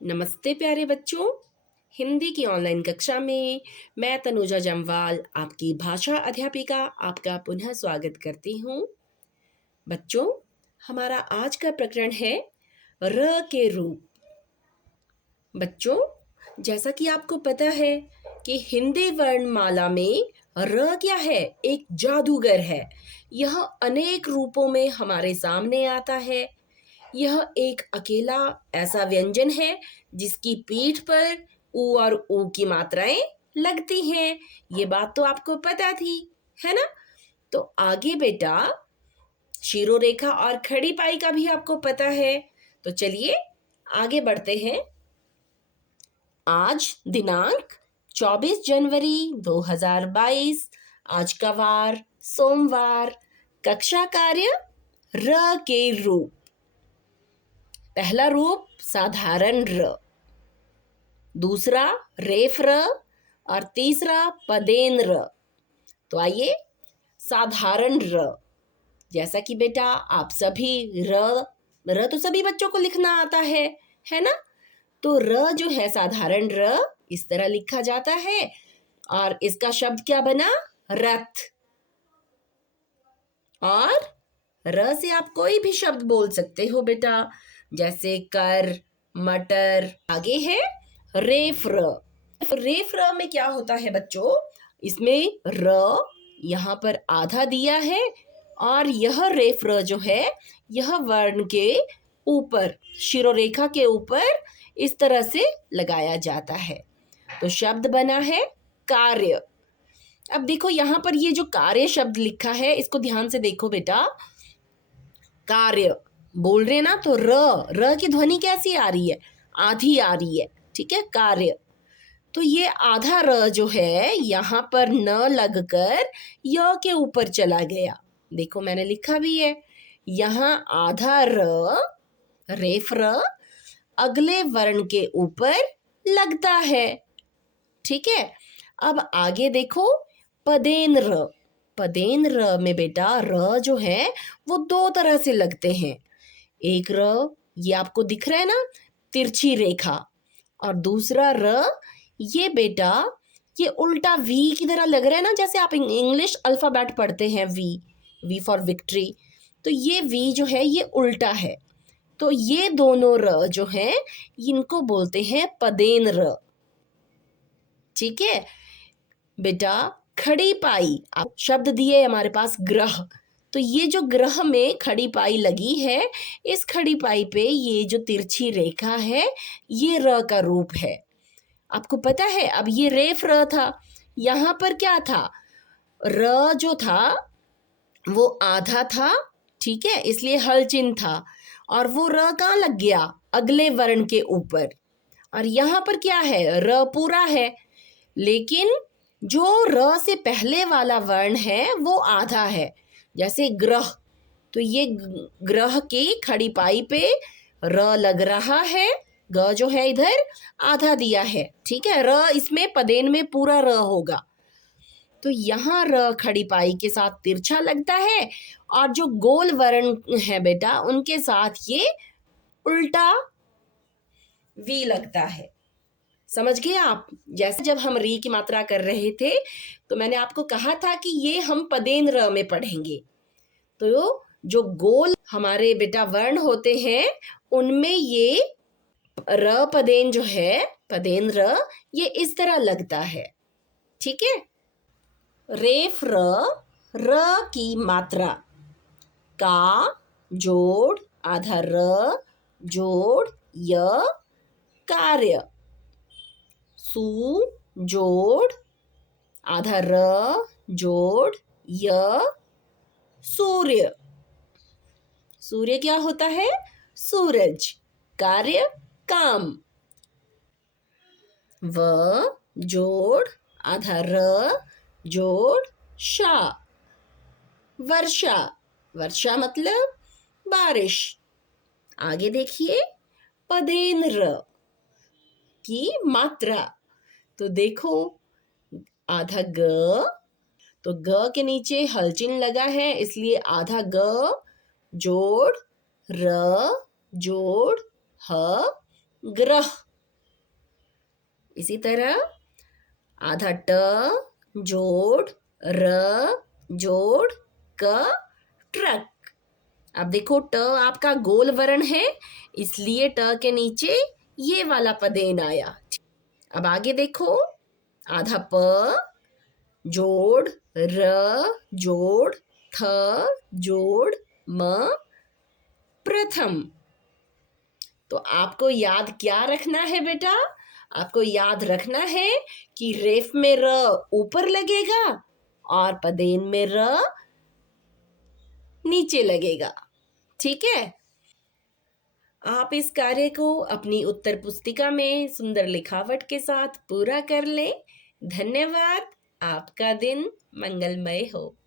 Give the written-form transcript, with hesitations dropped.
नमस्ते प्यारे बच्चों। हिंदी की ऑनलाइन कक्षा में मैं तनुजा जमवाल आपकी भाषा अध्यापिका आपका पुनः स्वागत करती हूँ। बच्चों, हमारा आज का प्रकरण है र के रूप। बच्चों, जैसा कि आपको पता है कि हिंदी वर्णमाला में र क्या है? एक जादूगर है। यह अनेक रूपों में हमारे सामने आता है। यह एक अकेला ऐसा व्यंजन है जिसकी पीठ पर ऊ और ऊ की मात्राएं लगती हैं। ये बात तो आपको पता थी, है ना? तो आगे बेटा शिरोरेखा और खड़ी पाई का भी आपको पता है। तो चलिए आगे बढ़ते हैं। आज दिनांक 24 जनवरी 2022, आज का वार सोमवार। कक्षा कार्य र के रूप। पहला रूप साधारण र, दूसरा रेफ र और तीसरा पदेन र। तो आइए साधारण र, जैसा कि बेटा आप सभी र तो सभी बच्चों को लिखना आता है ना? तो र जो है साधारण र इस तरह लिखा जाता है और इसका शब्द क्या बना? रथ। और र से आप कोई भी शब्द बोल सकते हो बेटा, जैसे कर, मटर। आगे है रेफ र। रेफ र में क्या होता है बच्चों? इसमें र यहाँ पर आधा दिया है और यह रेफ र जो है यह वर्ण के ऊपर, शिरोरेखा के ऊपर इस तरह से लगाया जाता है। तो शब्द बना है कार्य। अब देखो यहाँ पर ये जो कार्य शब्द लिखा है इसको ध्यान से देखो बेटा। कार्य बोल रहे ना, तो र की ध्वनि कैसी आ रही है? आधी आ रही है, ठीक है? कार्य। तो ये आधा र जो है यहाँ पर न लगकर य के ऊपर चला गया। देखो मैंने लिखा भी है, यहाँ आधा र, रेफ र अगले वर्ण के ऊपर लगता है, ठीक है? अब आगे देखो पदेन र। पदेन र में बेटा र जो है वो दो तरह से लगते हैं। एक र ये आपको दिख रहा है ना, तिरछी रेखा, और दूसरा र ये बेटा ये उल्टा वी की तरह लग रहा है ना, जैसे आप इंग्लिश अल्फाबेट पढ़ते हैं, वी फॉर विक्ट्री। तो ये वी जो है ये उल्टा है। तो ये दोनों र जो हैं इनको बोलते हैं पदेन र, ठीक है बेटा? खड़ी पाई, आप शब्द दिए हमारे पास ग्रह। तो ये जो ग्रह में खड़ी पाई लगी है, इस खड़ी पाई पे ये जो तिरछी रेखा है ये र का रूप है। आपको पता है अब ये रेफ र था, यहाँ पर क्या था? र जो था वो आधा था, ठीक है? इसलिए हल चिन्ह था और वो र कहाँ लग गया? अगले वर्ण के ऊपर। और यहाँ पर क्या है? र पूरा है, लेकिन जो र से पहले वाला वर्ण है वो आधा है, जैसे ग्रह। तो ये ग्रह की खड़ी पाई पे र लग रहा है, ग जो है इधर आधा दिया है, ठीक है? र इसमें पदेन में पूरा र होगा। तो यहाँ र खड़ी पाई के साथ तिरछा लगता है और जो गोल वर्ण है बेटा उनके साथ ये उल्टा वी लगता है। समझ गए आप? जैसे जब हम री की मात्रा कर रहे थे तो मैंने आपको कहा था कि ये हम पदेन र में पढ़ेंगे। तो जो गोल हमारे बेटा वर्ण होते हैं उनमें ये र पदेन जो है, पदेन र, ये इस तरह लगता है, ठीक है? रेफ र की मात्रा का जोड़ आधा र जोड़ य कार्य, सु जोड़ आधा र जोड़ य सूर्य। सूर्य क्या होता है? सूरज। कार्य काम। व जोड़ आधा र जोड़ शा, वर्षा। वर्षा मतलब बारिश। आगे देखिए पदेन र की मात्रा। तो देखो आधा ग, तो ग के नीचे हल चिन्ह लगा है इसलिए आधा ग जोड़ र जोड़ ह ग्रह। इसी तरह आधा ट जोड़ र जोड़ क ट्रक। अब देखो ट आपका गोल वर्ण है, इसलिए ट के नीचे ये वाला पदेन आया। अब आगे देखो, आधा प जोड़ र जोड़ थ जोड़ म प्रथम। तो आपको याद क्या रखना है बेटा? आपको याद रखना है कि रेफ में र ऊपर लगेगा और पदेन में र नीचे लगेगा। ठीक है? आप इस कार्य को अपनी उत्तर पुस्तिका में सुंदर लिखावट के साथ पूरा कर लें। धन्यवाद। आपका दिन मंगलमय हो।